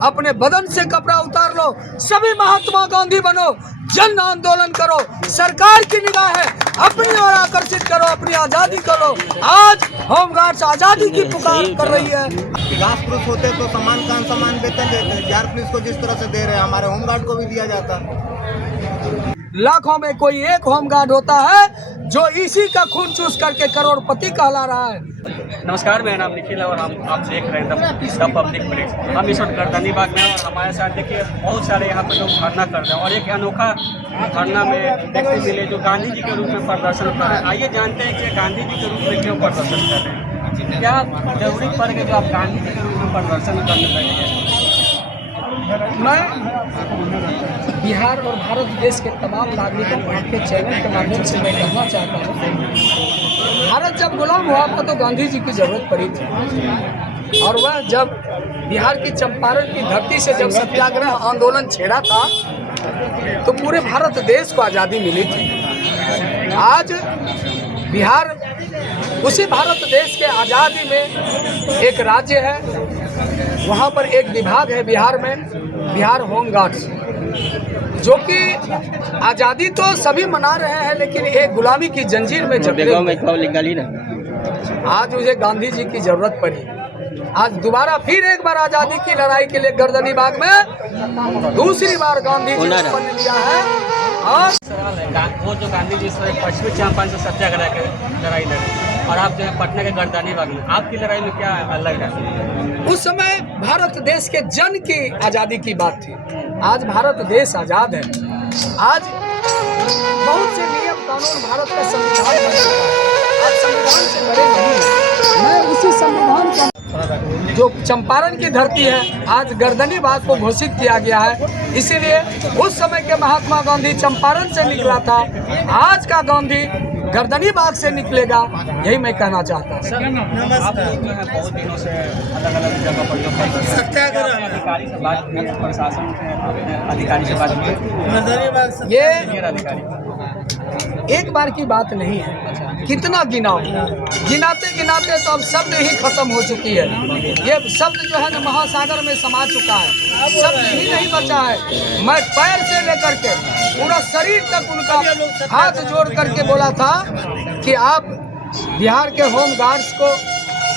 अपने बदन से कपड़ा उतार लो, सभी महात्मा गांधी बनो, जन आंदोलन करो, सरकार की निगाह है अपनी ओर आकर्षित करो, अपनी आजादी करो। आज होमगार्ड्स आजादी की पुकार कर रही है। विकास पुरुष होते तो समान वेतन देते, बिहार पुलिस को जिस तरह से दे रहे हैं हमारे होमगार्ड को भी दिया जाता। लाखों में कोई एक होमगार्ड होता है जो इसी का खून चूस करके करोड़पति कहला रहा है। नमस्कार, मेरा नाम निखिल है और हम आप देख रहे हैं द पब्लिक प्रेस। हम इस वक्त गर्दनी बाग में और हमारे साथ देखिए बहुत सारे यहाँ पर लोग धरना कर रहे हैं और एक अनोखा धरना में देखते मिले जो गांधी जी के रूप में प्रदर्शन कर रहे हैं। आइए जानते हैं कि गांधी जी के रूप में क्यों प्रदर्शन कर रहे हैं, क्या जरूरी पड़ गई जो आप गांधी जी के रूप में प्रदर्शन करने लगे हैं। मैं बिहार और भारत देश के तमाम नागरिकों को आपके चैनल के माध्यम से मैं कहना चाहता हूँ, भारत जब गुलाम हुआ था तो गांधी जी की जरूरत पड़ी थी और वह जब बिहार की चंपारण की धरती से जब सत्याग्रह आंदोलन छेड़ा था तो पूरे भारत देश को आज़ादी मिली थी। आज बिहार उसी भारत देश के आज़ादी में एक राज्य है, वहाँ पर एक विभाग है बिहार में, बिहार होमगार्ड्स, जो कि आज़ादी तो सभी मना रहे हैं लेकिन एक गुलामी की जंजीर में जकड़े आज मुझे गांधी जी की जरूरत पड़ी। आज दोबारा फिर एक बार आज़ादी की लड़ाई के लिए गर्दनी बाग में दूसरी बार गांधी जी ने पन लिया है। और वो जो गांधी जी से पश्चिमी चंपारण से सत्याग्रह के लड़ाई लड़ी और आप जो है पटना के गर्दनी बाग में, आपकी लड़ाई में क्या अलग है? उस समय भारत देश के जन की आज़ादी की बात थी, आज भारत देश आज़ाद है। आज बहुत से नियम कानून भारत का संविधान बन चुका है, आज संविधान से बड़े नहीं हैं। मैं उसी संविधान का जो चंपारण की धरती है आज गर्दनी बाग को घोषित किया गया है, इसीलिए उस समय के महात्मा गांधी चंपारण से निकला था, आज का गांधी गर्दनी बाग से निकलेगा, यही मैं कहना चाहता हूँ। बहुत दिनों से अलग अलग जगह पर जो अधिकारी से बात की, प्रशासन के अधिकारी से बात की, ये अधिकारी एक बार की बात नहीं है, कितना गिनाओ, गिनाते गिनाते तो अब शब्द ही खत्म हो चुकी है। ये शब्द जो है ना महासागर में समा चुका है, शब्द ही नहीं बचा है। मैं पैर से लेकर के पूरा शरीर तक उनका हाथ जोड़ करके बोला था कि आप बिहार के होम गार्ड्स को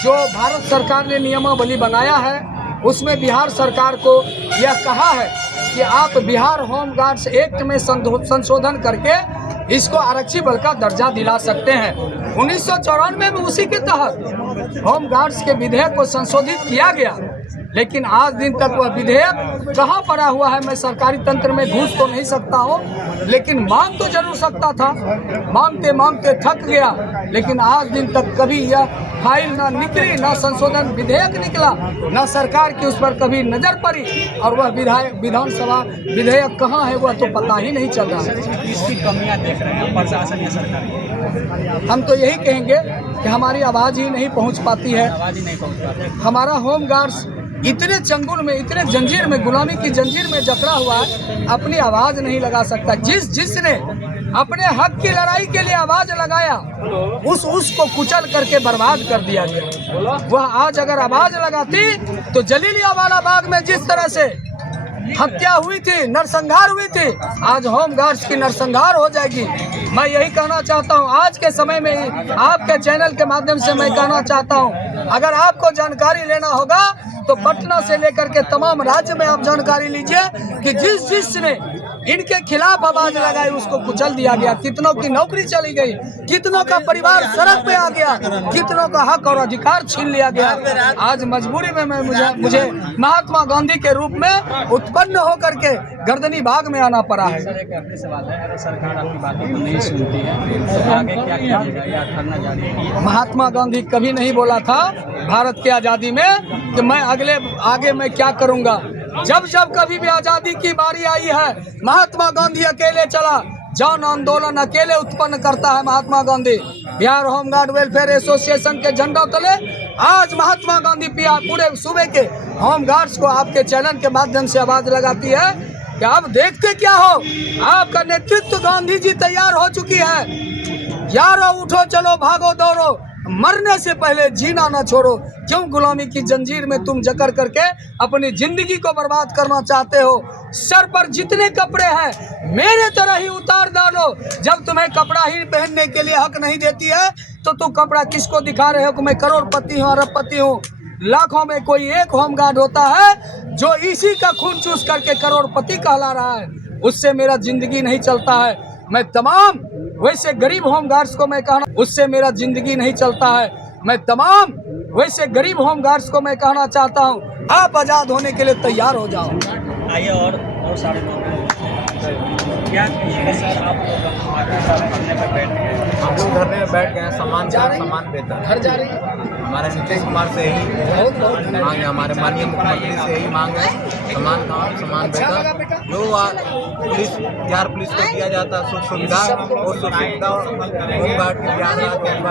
जो भारत सरकार ने नियमावली बनाया है उसमें बिहार सरकार को यह कहा है कि आप बिहार होम गार्ड्स एक्ट में संशोधन करके इसको आरक्षी बल का दर्जा दिला सकते हैं। 1994 में उसी के तहत होम गार्ड्स के विधेयक को संशोधित किया गया, लेकिन आज दिन तक वह विधेयक कहाँ पड़ा हुआ है। मैं सरकारी तंत्र में घुस तो नहीं सकता हूँ, लेकिन मांग तो जरूर सकता था। मांगते मांगते थक गया, लेकिन आज दिन तक कभी यह फाइल ना निकली, ना संशोधन विधेयक निकला, ना सरकार की उस पर कभी नजर पड़ी और वह विधानसभा विधेयक कहाँ है वह तो पता ही नहीं चल रहा है। इसकी कमियां देख रहे हैं प्रशासन या सरकार? हम तो यही कहेंगे कि हमारी आवाज़ ही नहीं पहुँच पाती है। आवाज़ ही नहीं पहुँच पाती। हमारा होम गार्ड्स इतने चंगुल में, इतने जंजीर में, गुलामी की जंजीर में जकड़ा हुआ है, अपनी आवाज़ नहीं लगा सकता। जिसने अपने हक की लड़ाई के लिए आवाज़ लगाया उसको कुचल करके बर्बाद कर दिया गया। वह आज अगर आवाज़ लगाती तो जलियांवाला बाग में जिस तरह से हत्या हुई थी, नरसंहार हुई थी, आज होम गार्ड्स की नरसंहार हो जाएगी। मैं यही कहना चाहता हूं, आज के समय में ही आपके चैनल के माध्यम से मैं कहना चाहता हूं, अगर आपको जानकारी लेना होगा तो पटना से लेकर के तमाम राज्य में आप जानकारी लीजिए कि जिसने इनके खिलाफ आवाज लगाई उसको कुचल दिया गया, कितनों की नौकरी चली गई, कितनों का परिवार सड़क पे आ गया, कितनों का हक और अधिकार छीन लिया गया। आज मजबूरी में मुझे महात्मा गांधी के रूप में उत्पन्न होकर के गर्दनी बाग में आना पड़ा है। सर, एक अपने सवाल है, अगर सरकार आपकी बातों को नहीं सुनती है तो आगे क्या कीजिएगा या धरना जारी है? महात्मा गांधी कभी नहीं बोला था भारत की आज़ादी में कि मैं आगे मैं क्या करूंगा। जब कभी भी आज़ादी की बारी आई है, महात्मा गांधी अकेले चला, जन आंदोलन अकेले उत्पन्न करता है Mahatma Gandhi. Bihar home guard welfare association के झंडों तले आज महात्मा गांधी पूरे सूबे के होमगार्ड्स को आपके चैनल के माध्यम से आवाज लगाती है कि आप देखते क्या हो, आपका नेतृत्व गांधी जी तैयार हो चुकी है। यारो उठो चलो भागो दौड़ो, मरने से पहले जीना ना छोड़ो। क्यों गुलामी की जंजीर में तुम जकड़ करके अपनी जिंदगी को बर्बाद करना चाहते हो? सर पर जितने कपड़े हैं मेरे तरह ही उतार डालो। जब तुम्हें कपड़ा ही पहनने के लिए हक नहीं देती है तो तुम कपड़ा किसको दिखा रहे हो कि मैं करोड़पति हूँ, अरबपति हूँ? लाखों में कोई एक होमगार्ड होता है जो इसी का खून चूस करके करोड़पति कहला रहा है। उससे मेरा जिंदगी नहीं चलता है। मैं तमाम वैसे गरीब होमगार्ड्स को मैं कहना, उससे मेरा जिंदगी नहीं चलता है। मैं तमाम वैसे गरीब होमगार्ड्स को मैं कहना चाहता हूँ, आप आज़ाद होने के लिए तैयार हो जाओ। आइए और बहुत सारे लोग क्या कहिएगा सर, आप लोग धरने पर बैठ गए? हम लोग धरने में बैठ गए हैं, समान का समान वेतन। घर जा रही है हमारे नीतीश कुमार से यही मांग है, हमारे माननीय मुख्यमंत्री से यही मांग है, समान काम समान वेतन। जो पुलिस बिहार पुलिस को दिया जाता है सुख सुविधा, वो सुख सुविधा होमगार्ड के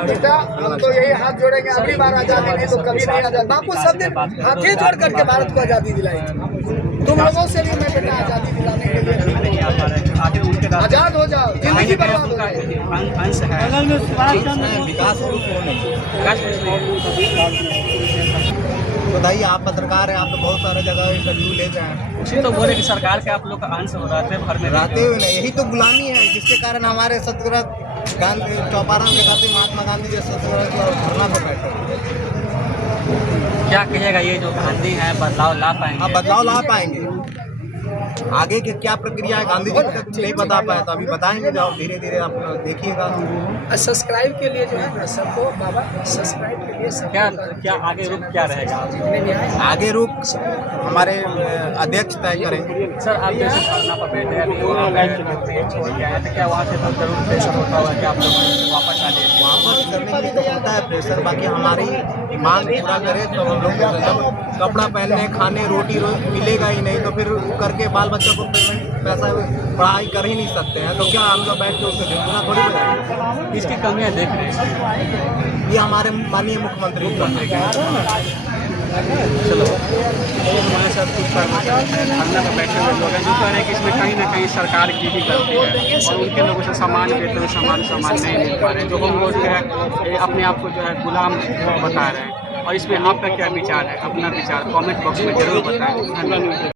बेटा, हम तो यही हाथ जोड़ेंगे। अगली बार आजादी नहीं तो कभी नहीं आजाद। बापू सब दिन हाथें जोड़ करके भारत को आजादी दिलाई थी। तुम लोगों से भी मैं बेटा आजादी दिलाने के लिए आगे उनके आजाद हो जाओ, जिंदगी बर्बाद हो जाए। अंश है विकास बताइए, आप पत्रकार हैं, आप तो बहुत सारे जगह इंटरव्यू लेते हैं। उसी तो बोले कि सरकार के आप लोग का अंश रहते भर में रहते हुए नहीं, यही तो गुलामी है जिसके कारण हमारे सत्याग्रह गांधी चौपारण के खाते महात्मा गांधी जैसे धरना पर बैठे। क्या कहिएगा, ये जो गांधी है बदलाव ला पाएंगे? आप बदलाव ला पाएंगे? आगे की क्या प्रक्रिया है गांधी जी तक नहीं बता पाए तो अभी बताएंगे, जाओ धीरे धीरे आप देखिएगा। सब्सक्राइब के लिए जो है ना सबको, बाबा सब्सक्राइब के लिए सब क्या आगे रुख क्या रहेगा? आगे रुख हमारे अध्यक्ष तय करेंगे। सर आप जैसे धरना पर बैठे हैं तो वहाँ पे छोड़ के आए थे, क्या वहाँ से तो जरूर प्रेशर होता हुआ कि आप लोग वापस आ जाइए? वापस करने के लिए तो होता है प्रेशर, बाकी हमारी मांग पूरा करे तो हम लोग जब कपड़ा पहनने खाने रोटी मिलेगा ही नहीं तो फिर करके बाल बच्चों को पेमेंट पैसा पढ़ाई कर ही नहीं सकते हैं तो क्या हम लोग बैठ के उसको झुंझुना थोड़ी बनाएंगे? इसकी कमियाँ देख रहे हैं ये हमारे माननीय मुख्यमंत्री चलो हमारे साथ कुछ धरना पर बैठे हुए लोग हैं जो कह रहे हैं कि इसमें कहीं ना कहीं सरकार की भी गलती है और उनके लोगों से सामान वेतन सामान नहीं मिल पा रहे हैं। जो होमगार्ड है अपने आप को जो है गुलाम बता रहे हैं। और इसमें आपका क्या विचार है? अपना विचार कमेंट बॉक्स में जरूर बताएं। धन्यवाद।